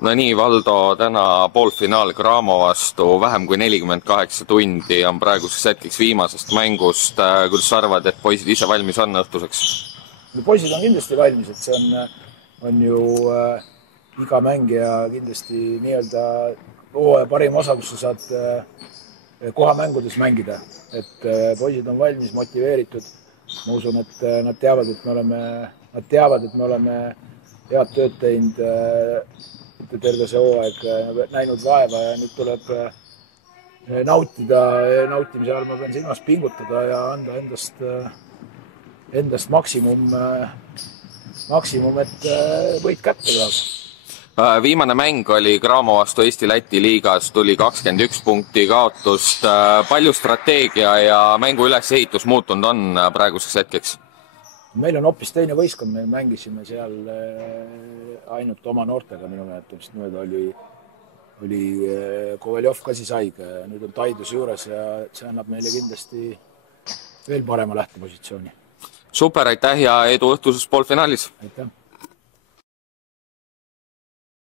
No nii, Valdo, täna poolfinaal Graamo vastu, vähem kui 48 tundi on praeguseks hetkeks viimasest mängust. Kuidas sa arvad, et poisid ise valmis on õhtuseks? Poisid on kindlasti valmis, et see on ju iga mängija kindlasti nii-öelda hooaja parim osa, kus sa saad kohamängudes mängida. Et poisid on valmis, motiveeritud. Ma usun, et nad teavad, et me oleme head tööd teinud terve see hooaeg, näinud vaeva ja nüüd tuleb nautimise all ma pean silmas pingutada ja anda endast maksimum, et võit kätte saada. Viimane mäng oli Graamo vastu Eesti-Läti liigas, tuli 21 punkti kaotust. Palju strateegia ja mängu ülesehitus muutunud on praeguseks hetkeks? Meil on hoopis teine võistkond, me mängisime seal ainult oma noortega, minu mäletamist mööda oli Kovaljov ka siis haige. Nüüd on Taidus juures ja see annab meile kindlasti veel parema lähtepositsiooni. Super, aitäh ja edu õhtuses poolfinaalis! Aitäh!